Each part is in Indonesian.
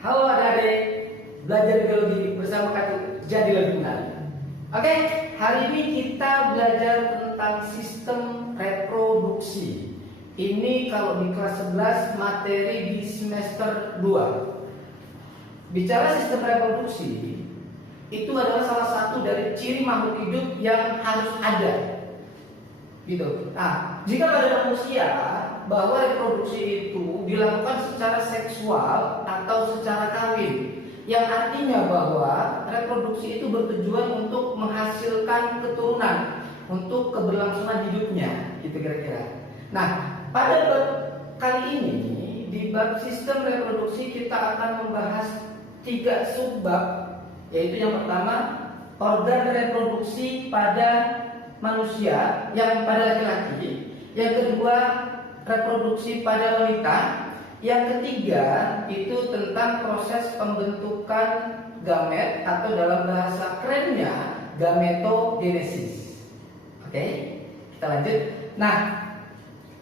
Halo adik-adik, belajar biologi bersama Kak jadi lebih menarik. Oke, hari ini kita belajar tentang sistem reproduksi. Ini kalau di kelas 11 materi di semester 2. Bicara sistem reproduksi, itu adalah salah satu dari ciri makhluk hidup yang harus ada. Gitu. Nah, jika pada manusia bahwa reproduksi itu dilakukan secara seksual atau secara kawin, yang artinya bahwa reproduksi itu bertujuan untuk menghasilkan keturunan untuk keberlangsungan hidupnya, gitu kira-kira. Nah, pada bab kali ini di bab sistem reproduksi kita akan membahas 3 subbab, yaitu yang pertama organ reproduksi pada manusia yang pada laki-laki, yang kedua reproduksi pada wanita, yang ketiga itu tentang proses pembentukan gamet atau dalam bahasa kerennya gametogenesis. Oke, kita lanjut. Nah,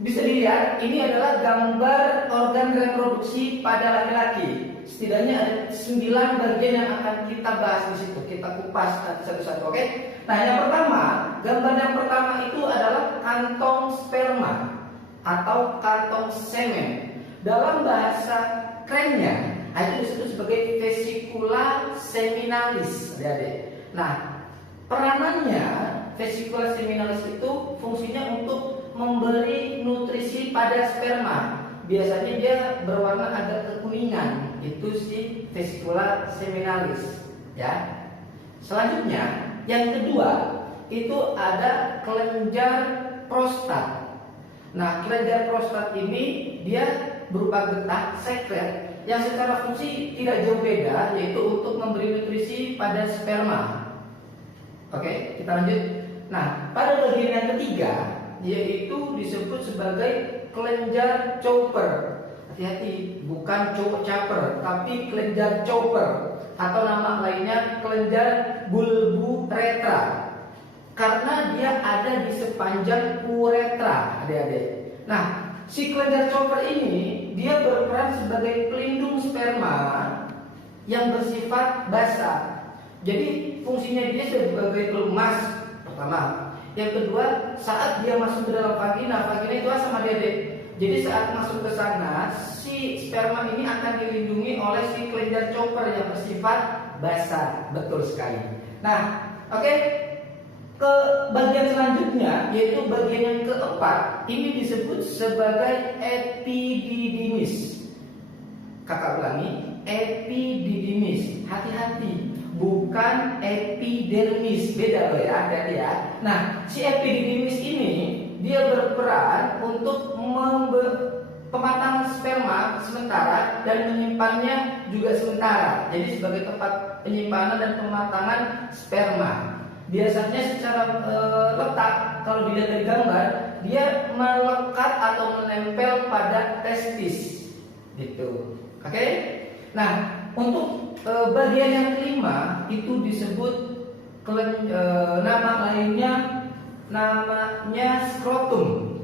bisa dilihat ini adalah gambar organ reproduksi pada laki-laki. Setidaknya ada 9 bagian yang akan kita bahas di situ. Kita kupas satu-satu. Oke. Nah, yang pertama, gambar yang pertama itu adalah kantong sperma atau kantong semen. Dalam bahasa kerennya itu disebut sebagai vesicula seminalis, adik-adik. Nah, peranannya vesicula seminalis itu fungsinya untuk memberi nutrisi pada sperma. Biasanya dia berwarna agak kekuningan, itu si vesicula seminalis, ya. Selanjutnya, yang kedua itu ada kelenjar prostat. Nah, kelenjar prostat ini dia berupa getah sekret yang secara fungsi tidak jauh beda, yaitu untuk memberi nutrisi pada sperma. Oke, kita lanjut. Nah, pada bagian yang ketiga yaitu disebut sebagai kelenjar Chopper. Hati-hati, bukan cowok caper, tapi kelenjar Chopper atau nama lainnya kelenjar bulburetra. Karena dia ada di sepanjang uretra, adik-adik. Nah, si kelenjar Chopper ini dia berperan sebagai pelindung sperma yang bersifat basah. Jadi fungsinya dia sebagai pelumas pertama. Yang kedua, saat dia masuk ke dalam vagina itu asam, adik-adik. Jadi saat masuk ke sana, si sperma ini akan dilindungi oleh si kelenjar Chopper yang bersifat basah. Betul sekali. Nah, oke. Ke bagian selanjutnya yaitu bagian yang keempat, ini disebut sebagai epididymis. Kakak ulangi, epididymis. Hati-hati, bukan epidermis, beda loh ya, ada ya. Nah, si epididymis ini dia berperan untuk pematangan sperma sementara dan menyimpannya juga sementara. Jadi sebagai tempat penyimpanan dan pematangan sperma. Biasanya secara letak, kalau dilihat dari gambar, dia melekat atau menempel pada testis, gitu. Oke? Nah, untuk bagian yang kelima itu disebut nama lainnya, namanya skrotum.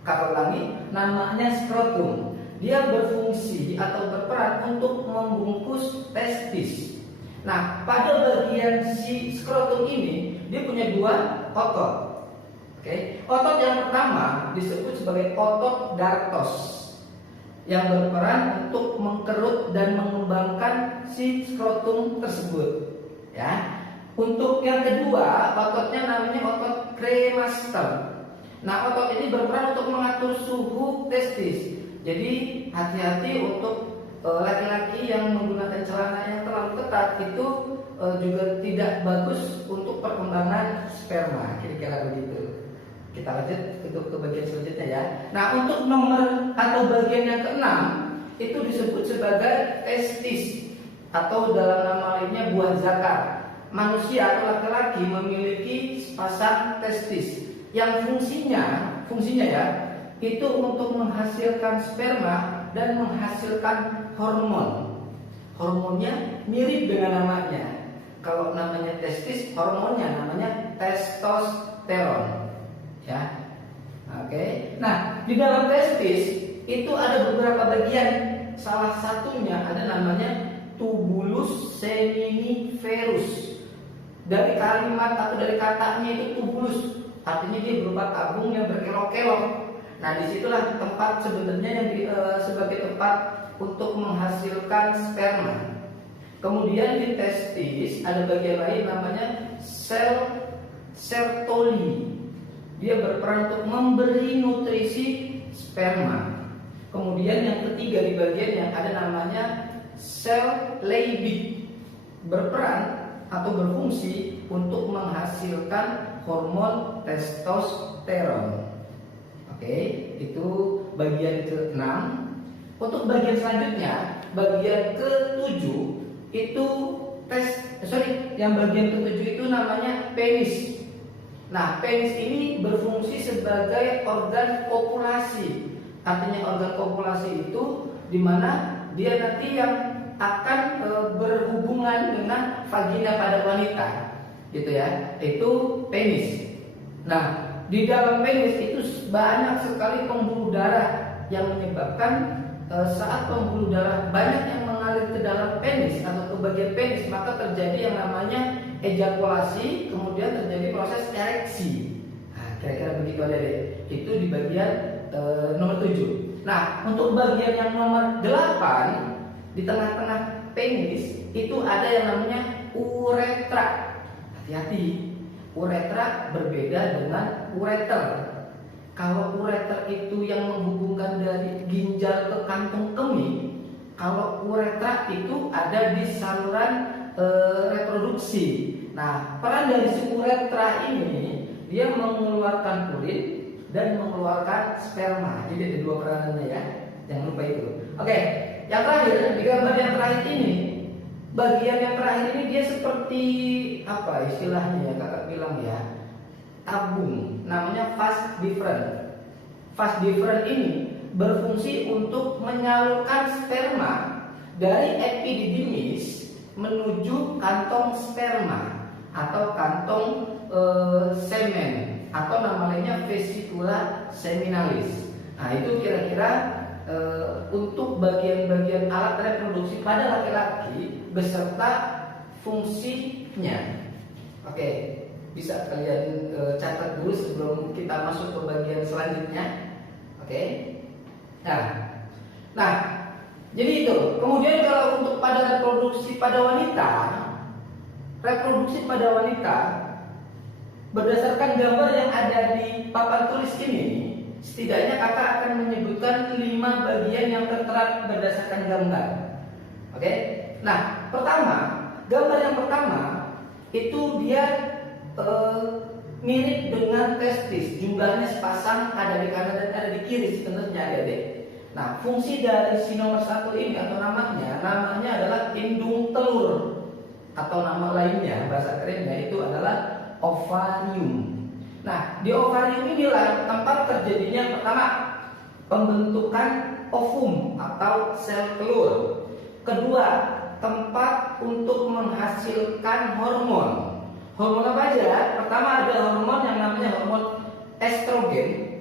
Kakak ulangi, namanya skrotum. Dia berfungsi atau berperan untuk membungkus testis. Nah, pada bagian si skrotum ini dia punya 2 otot. Oke, otot yang pertama disebut sebagai otot dartos yang berperan untuk mengkerut dan mengembangkan si skrotum tersebut. Ya. Untuk yang kedua, ototnya namanya otot kremaster. Nah, otot ini berperan untuk mengatur suhu testis. Jadi hati-hati untuk laki-laki yang menggunakan celana yang terlalu ketat itu juga tidak bagus untuk perkembangan sperma, kira-kira begitu. Kita lanjut ke bagian selanjutnya ya. Nah, untuk nomor atau bagian yang keenam itu disebut sebagai testis atau dalam nama lainnya buah zakar. Manusia atau laki-laki memiliki sepasang testis yang fungsinya ya itu untuk menghasilkan sperma dan menghasilkan hormon. Hormonnya mirip dengan namanya. Kalau namanya testis, hormonnya namanya testosteron. Ya. Oke. Nah, di dalam testis itu ada beberapa bagian salah satunya ada namanya tubulus seminiferus. Dari kalimat atau dari katanya itu tubulus, artinya dia berupa tabung yang berkelok-kelok. Nah, disitulah tempat sebenarnya yang sebagai tempat untuk menghasilkan sperma. Kemudian di testis ada bagian lain namanya sel Sertoli. Dia berperan untuk memberi nutrisi sperma. Kemudian yang ketiga di bagian yang ada namanya sel Leydig, berperan atau berfungsi untuk menghasilkan hormon testosteron. Oke, itu bagian ke-6. Untuk bagian selanjutnya, bagian ke-7 itu yang bagian ke-7 itu namanya penis. Nah, penis ini berfungsi sebagai organ kopulasi. Artinya organ kopulasi itu di mana dia nanti yang akan berhubungan dengan vagina pada wanita, gitu ya. Itu penis. Nah, di dalam penis itu banyak sekali pembuluh darah yang menyebabkan saat pembuluh darah banyak yang mengalir ke dalam penis atau ke bagian penis, maka terjadi yang namanya ejakulasi, kemudian terjadi proses ereksi. Nah, kira-kira begitu aja deh. Itu di bagian nomor 7. Nah, untuk bagian yang nomor 8 di tengah-tengah penis itu ada yang namanya uretra. Hati-hati, uretra berbeda dengan ureter. Kalau ureter itu yang menghubungkan dari ginjal ke kantung kemih, kalau uretra itu ada di saluran reproduksi. Nah, peran dari si uretra ini dia mengeluarkan urin dan mengeluarkan sperma. Jadi ada dua peranannya ya, jangan lupa itu. Oke, yang terakhir di gambar yang terakhir ini, bagian yang terakhir ini dia seperti apa istilahnya ya, kakak bilang ya, tabung, namanya vas deferens. Vas deferens ini berfungsi untuk menyalurkan sperma dari epididymis menuju kantong sperma atau kantong semen atau nama lainnya vesicula seminalis. Nah, itu kira-kira untuk bagian-bagian alat reproduksi pada laki-laki beserta fungsinya. Oke, bisa kalian catat dulu sebelum kita masuk ke bagian selanjutnya. Oke. Nah, jadi itu. Kemudian kalau untuk pada reproduksi pada wanita, berdasarkan gambar yang ada di papan tulis ini, setidaknya kakak akan menyebutkan 5 bagian yang tertera berdasarkan gambar. Oke. Nah, gambar yang pertama itu dia mirip dengan testis, jumlahnya sepasang, ada di kanan dan ada di kiri sebenarnya ada deh. Nah, fungsi dari si nomor 1 ini atau namanya adalah indung telur atau nama lainnya bahasa kerennya itu adalah ovarium. Nah, di ovarium inilah tempat terjadinya pertama pembentukan ovum atau sel telur. Kedua, tempat untuk menghasilkan hormon. Hormon apa aja? Pertama ada hormon yang namanya hormon estrogen.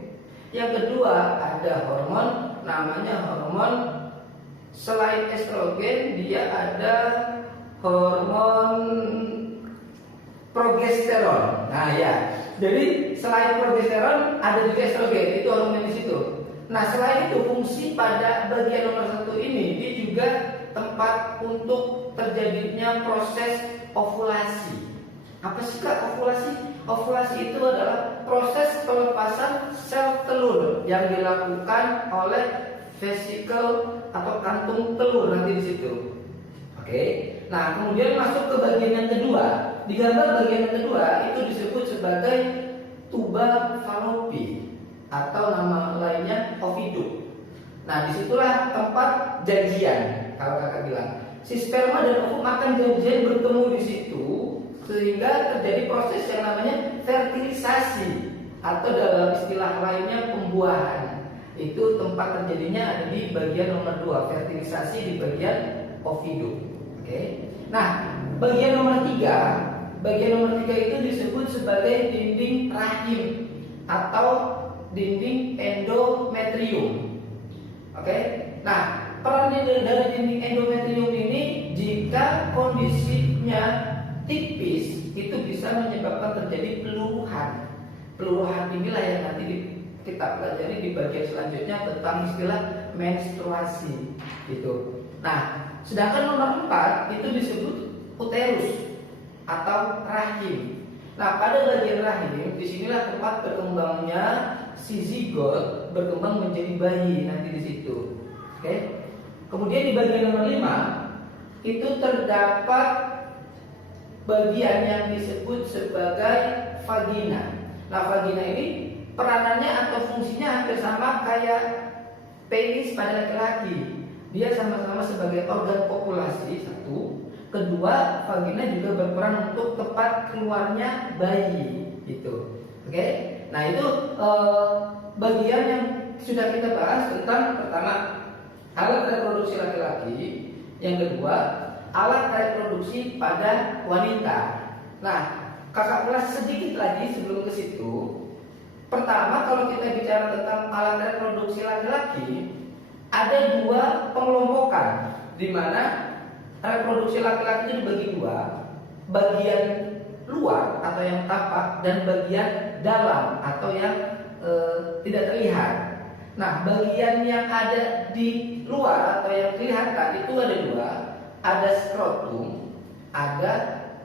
Yang kedua ada hormon namanya hormon selain estrogen, dia ada hormon progesteron. Nah ya, jadi selain progesteron ada juga estrogen, itu hormon di situ. Nah, selain itu fungsi pada bagian nomor 1 ini dia juga tempat untuk terjadinya proses ovulasi. Apa sih kak ovulasi? Ovulasi itu adalah proses pelepasan sel telur yang dilakukan oleh vesikel atau kantung telur nanti di situ. Oke. Nah, kemudian masuk ke bagian yang kedua. Di gambar bagian yang kedua itu disebut sebagai tuba fallopi atau nama lainnya ovidum. Nah, disitulah tempat janjian kalau kakak bilang. Si sperma dan ovum akan janjian bertemu di situ sehingga terjadi proses yang namanya fertilisasi atau dalam istilah lainnya pembuahan. Itu tempat terjadinya ada di bagian nomor 2, fertilisasi di bagian ovidum. Oke. Nah, bagian nomor 3 itu disebut sebagai dinding rahim atau dinding endometrium. Oke. Nah, peran dari dinding endometrium ini jika kondisinya tipis itu bisa menyebabkan terjadi peluruhan. Peluruhan inilah yang nanti kita pelajari di bagian selanjutnya tentang istilah menstruasi gitu. Nah, sedangkan nomor 4 itu disebut uterus atau rahim. Nah, pada bagian rahim disinilah tempat berkembangnya si zigot berkembang menjadi bayi nanti di situ. Oke. Kemudian di bagian nomor 5 itu terdapat bagian yang disebut sebagai vagina. Nah, vagina ini peranannya atau fungsinya hampir sama kayak penis pada laki-laki. Dia sama-sama sebagai organ populasi satu. Kedua, vagina juga berperan untuk tempat keluarnya bayi gitu. Oke. Nah, itu bagian yang sudah kita bahas tentang pertama alat reproduksi laki-laki, yang kedua alat reproduksi pada wanita. Nah, kakak ulas sedikit lagi sebelum ke situ. Pertama, kalau kita bicara tentang alat reproduksi laki-laki, ada dua pengelompokan di mana reproduksi laki-laki itu dibagi dua, bagian luar atau yang tampak dan bagian dalam atau yang tidak terlihat. Nah, bagian yang ada di luar atau yang kelihatan itu ada dua, ada skrotum, ada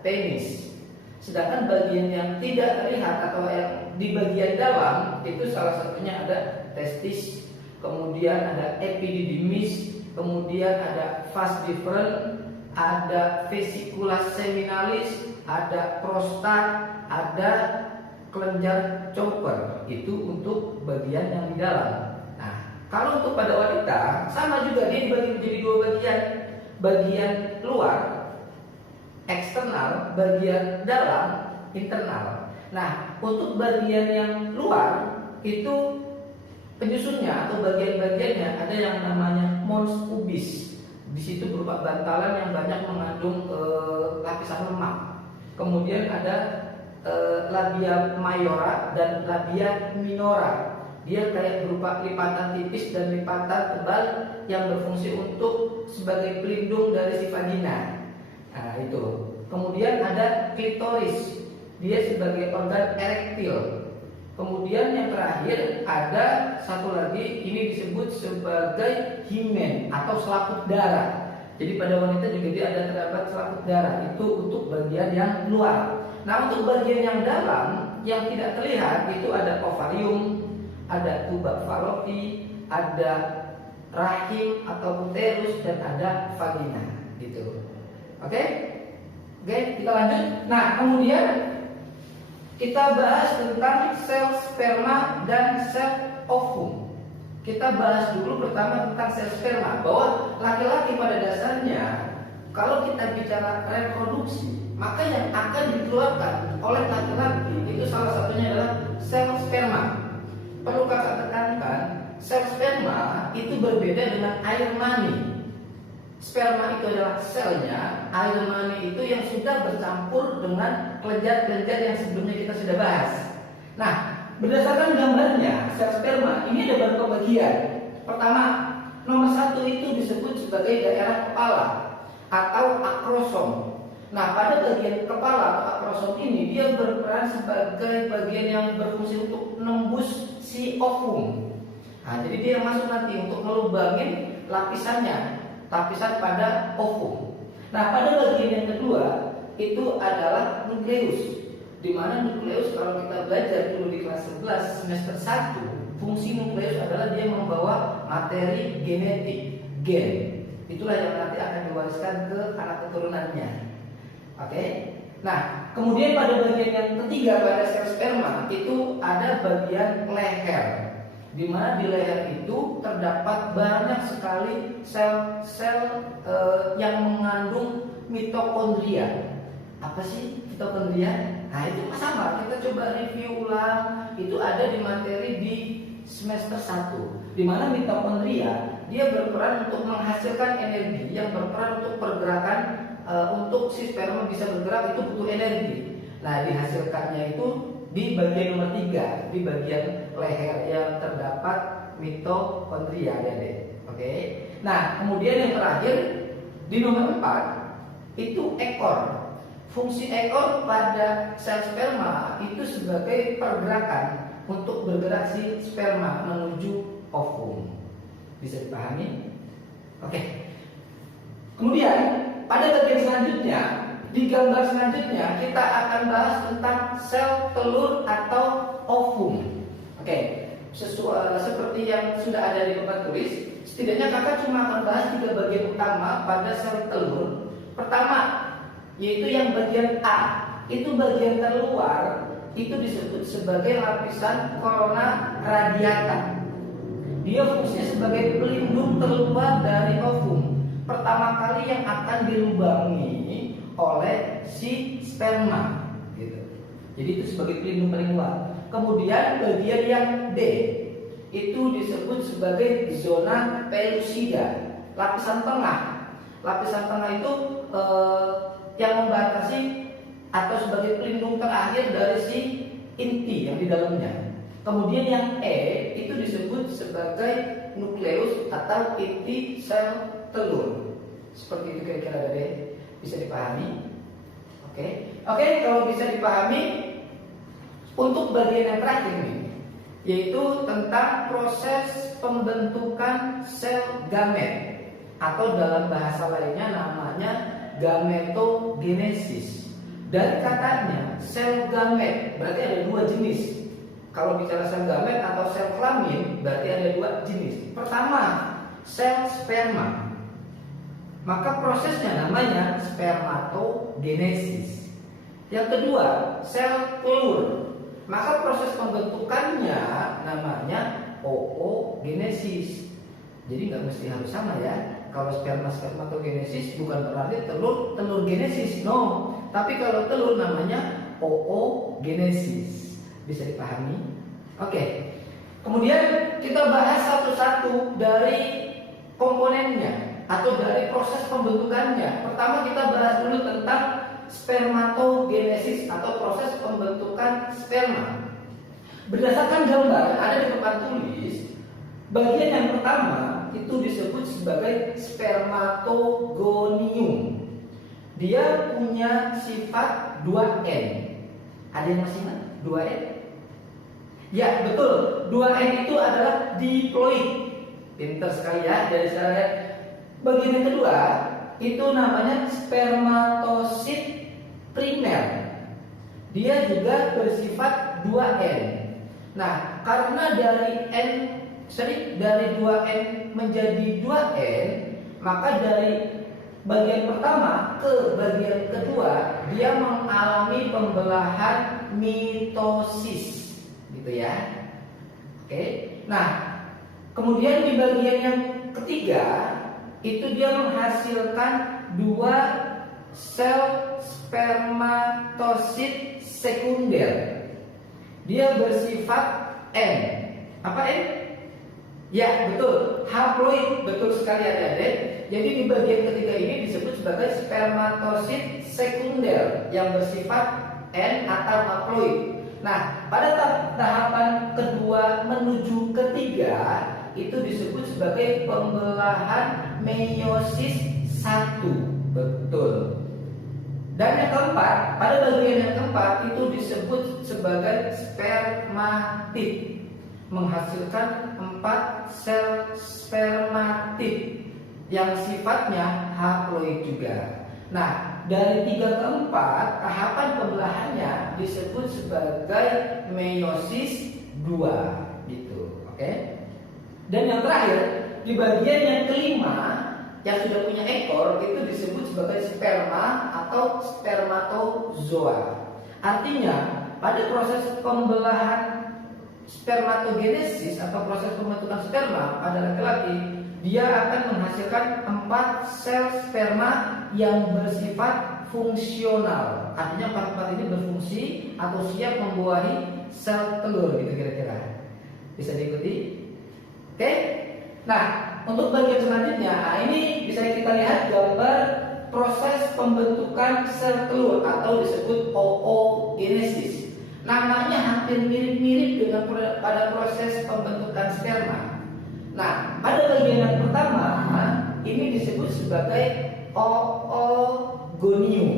penis. Sedangkan bagian yang tidak terlihat atau yang di bagian dalam itu salah satunya ada testis, kemudian ada epididymis, kemudian ada vas deferens, ada vesicula seminalis, ada prostat, ada kelenjar Chopper. Itu untuk bagian yang di dalam. Nah, kalau untuk pada wanita sama juga, dia dibagi menjadi dua bagian. Bagian luar eksternal, bagian dalam internal. Nah, untuk bagian yang luar itu penyusunnya atau bagian-bagiannya ada yang namanya mons pubis. Di situ berupa bantalan yang banyak mengandung lapisan lemak. Kemudian ada labia mayora dan labia minora. Dia kayak berupa lipatan tipis dan lipatan tebal yang berfungsi untuk sebagai pelindung dari si vagina. Nah, itu. Kemudian ada klitoris. Dia sebagai organ erektil. Kemudian yang terakhir ada satu lagi, ini disebut sebagai himen atau selaput darah. Jadi pada wanita juga dia ada terdapat selaput darah. Itu untuk bagian yang luar. Nah, untuk bagian yang dalam yang tidak terlihat itu ada ovarium, ada tuba fallopi, ada rahim atau uterus, dan ada vagina gitu. Oke, kita lanjut. Nah, kemudian kita bahas tentang sel sperma dan sel ovum. Kita bahas dulu pertama tentang sel sperma, bahwa laki-laki pada dasarnya kalau kita bicara reproduksi, maka yang akan dikeluarkan oleh laki-laki itu salah satunya adalah sel sperma. Perlu kakak tekankan, sel sperma itu berbeda dengan air mani. Sperma itu adalah selnya, air mani itu yang sudah bercampur dengan kelenjar-kelenjar yang sebelumnya kita sudah bahas. Nah, berdasarkan gambarnya, sel sperma ini ada beberapa bagian. Pertama, nomor 1 itu disebut sebagai daerah kepala atau akrosom. Nah, pada bagian kepala atau akrosom ini dia berperan sebagai bagian yang berfungsi untuk menembus si ovum. Nah, jadi dia masuk nanti untuk melubangin lapisannya, lapisan pada ovum. Nah, pada bagian yang kedua itu adalah nukleus. Di mana nukleus kalau kita belajar dulu di kelas 11 semester 1, fungsi nukleus adalah dia membawa materi genetik, gen. Itulah yang nanti akan diwariskan ke anak keturunannya. Oke. Nah, kemudian pada bagian yang ketiga pada sel sperma itu ada bagian leher, di mana di leher itu terdapat banyak sekali sel-sel yang mengandung mitokondria. Apa sih mitokondria? Nah, itu sama, kita coba review ulang. Itu ada di materi di semester 1, di mana mitokondria dia berperan untuk menghasilkan energi yang berperan untuk pergerakan, untuk si sperma bisa bergerak itu butuh energi. Nah, dihasilkannya itu di bagian nomor 3, di bagian leher yang terdapat mitokondria, ya deh. Oke. Nah, kemudian yang terakhir di nomor 4 itu ekor. Fungsi ekor pada sel sperma itu sebagai pergerakan untuk bergerak si sperma menuju ovum. Bisa dipahami? Oke. Kemudian pada bagian selanjutnya, di gambar selanjutnya kita akan bahas tentang sel telur atau ovum. Oke. Seperti yang sudah ada di papan tulis, setidaknya kakak cuma akan bahas 3 bagian utama pada sel telur. Pertama, yaitu yang bagian A, itu bagian terluar, itu disebut sebagai lapisan korona radiata. Dia fungsinya sebagai pelindung terluar dari ovum. Pertama kali yang akan dilubangi oleh si sperma, gitu. Jadi itu sebagai pelindung paling luar. Kemudian bagian yang D, itu disebut sebagai zona pellucida, lapisan tengah. Lapisan tengah itu yang membatasi atau sebagai pelindung terakhir dari si inti yang di dalamnya. Kemudian yang E itu disebut sebagai nukleus atau inti sel telur. Seperti itu kira-kira, Dede. Bisa dipahami? Oke, kalau bisa dipahami, untuk bagian yang terakhir nih, yaitu tentang proses pembentukan sel gamet, atau dalam bahasa lainnya namanya gametogenesis. Dari katanya sel gamet berarti ada 2 jenis. Kalau bicara sel gamet atau sel kelamin berarti ada 2 jenis. Pertama, sel sperma. Maka prosesnya namanya spermatogenesis. Yang kedua, sel telur. Maka proses pembentukannya namanya oogenesis. Jadi nggak mesti harus sama ya. Kalau spermatogenesis bukan berarti telur genesis, no. Tapi kalau telur namanya oogenesis. Bisa dipahami? Oke. Kemudian kita bahas satu-satu dari komponennya atau dari proses pembentukannya. Pertama kita bahas dulu tentang spermatogenesis atau proses pembentukan sperma. Berdasarkan gambar yang ada di papan tulis, bagian yang pertama itu disebut sebagai spermatogonium. Dia punya sifat 2N. Ada yang masih ingat 2N? Ya, betul. 2N itu adalah diploid. Pintar sekali ya dari saya. Bagian yang kedua itu namanya spermatosit primer. Dia juga bersifat 2N. Nah, karena dari 2N menjadi 2N, maka dari bagian pertama ke bagian kedua dia mengalami pembelahan mitosis, gitu ya. Oke. Nah, kemudian di bagian yang ketiga itu dia menghasilkan 2 sel spermatosit sekunder. Dia bersifat N. Apa N? Ya, betul. Haploid. Betul sekali adik-adik. Jadi di bagian ketiga ini disebut sebagai spermatosit sekunder yang bersifat N atau haploid. Nah, pada tahapan kedua menuju ketiga itu disebut sebagai pembelahan meiosis 1. Betul. Dan yang keempat, pada bagian yang keempat itu disebut sebagai spermatid, menghasilkan 4 sel spermatid yang sifatnya haploid juga. Nah, dari 3 ke 4 tahapan pembelahannya disebut sebagai meiosis 2 gitu. Oke? Dan yang terakhir, di bagian yang kelima yang sudah punya ekor itu disebut sebagai sperma atau spermatozoa. Artinya, pada proses pembelahan spermatogenesis atau proses pembentukan sperma pada laki-laki, dia akan menghasilkan 4 sel sperma yang bersifat fungsional. Artinya 4 ini berfungsi atau siap membuahi sel telur, gitu kira-kira. Bisa diikuti? Oke? Nah, untuk bagian selanjutnya, ini bisa kita lihat gambar proses pembentukan sel telur atau disebut oogenesis. Namanya hampir mirip-mirip dengan pada proses pembentukan sperma. Nah, pada bagian yang pertama ini disebut sebagai oogonium,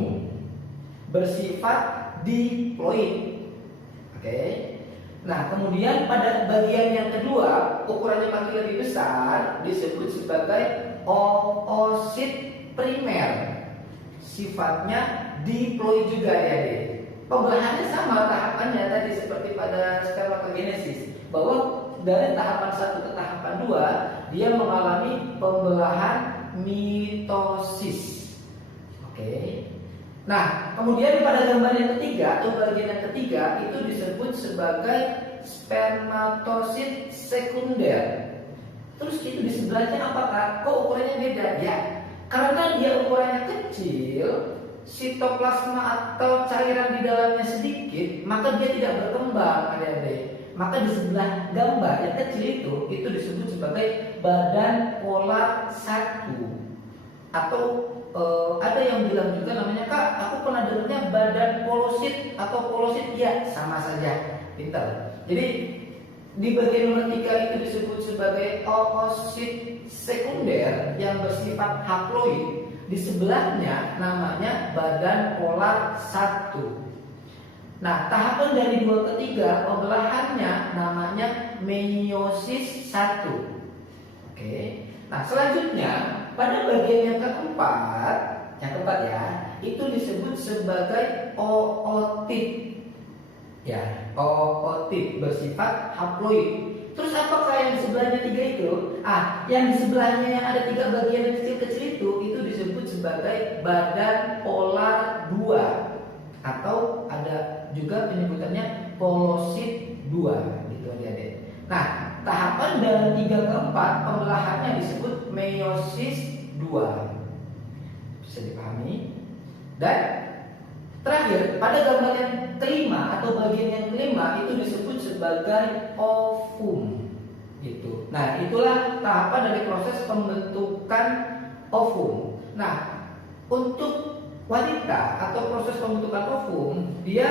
bersifat diploid. Oke. Nah, kemudian pada bagian yang kedua, ukurannya makin lebih besar, disebut sebagai oosit primer. Sifatnya diploid juga ya, deh. Pembelahannya sama tahapannya tadi seperti pada spermatogenesis, bahwa dari tahapan 1 ke tahapan 2 dia mengalami pembelahan mitosis. Oke. Nah, kemudian pada gambar yang ketiga atau bagian yang ketiga itu disebut sebagai spermatosit sekunder. Terus itu di sebelahnya apakah? Kok ukurannya beda? Ya, karena dia ukurannya kecil, sitoplasma atau cairan di dalamnya sedikit, maka dia tidak berkembang, adik-adik. Maka di sebelah gambar yang kecil itu disebut sebagai badan polar 1. Atau ada yang bilang juga namanya, Kak, aku pernah dengarnya badan polosit atau polosit. Ya, sama saja, pintar. Jadi di bagian nomor 3 itu disebut sebagai oosit sekunder yang bersifat haploid. Di sebelahnya namanya badan polar 1. Nah, tahapan dari 2 ke 3 pembelahannya namanya meiosis 1. Oke. Nah, selanjutnya pada bagian yang keempat ya, itu disebut sebagai ootit. Ya, ootit bersifat haploid. Terus apakah yang di sebelahnya 3 itu? Yang di sebelahnya yang ada 3 bagian yang kecil-kecil itu disebut sebagai badan polar 2, atau ada juga penyebutannya polosit 2 gitu adik-adik. Nah, tahapan dari 3 ke 4 pembelahannya disebut meiosis 2. Bisa dipahami? Dan terakhir, pada gambar yang kelima atau bagian yang kelima itu disebut sebagai ovum. Gitu. Nah, itulah tahapan dari proses pembentukan ovum. Nah, untuk wanita atau proses pembentukan ovum, dia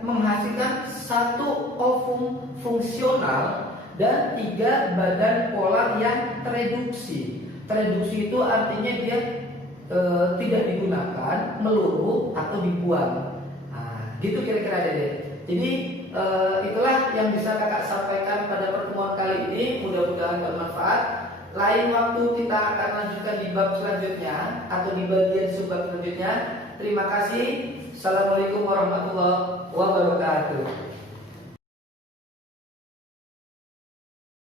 menghasilkan 1 ovum fungsional dan 3 badan polar yang tereduksi. Tereduksi itu artinya dia tidak digunakan, meluruh atau dibuang. Gitu kira-kira deh. Jadi itulah yang bisa kakak sampaikan pada pertemuan kali ini. Mudah-mudahan bermanfaat. Lain waktu kita akan lanjutkan di bab selanjutnya atau di bagian subbab selanjutnya. Terima kasih. Assalamualaikum warahmatullahi wabarakatuh.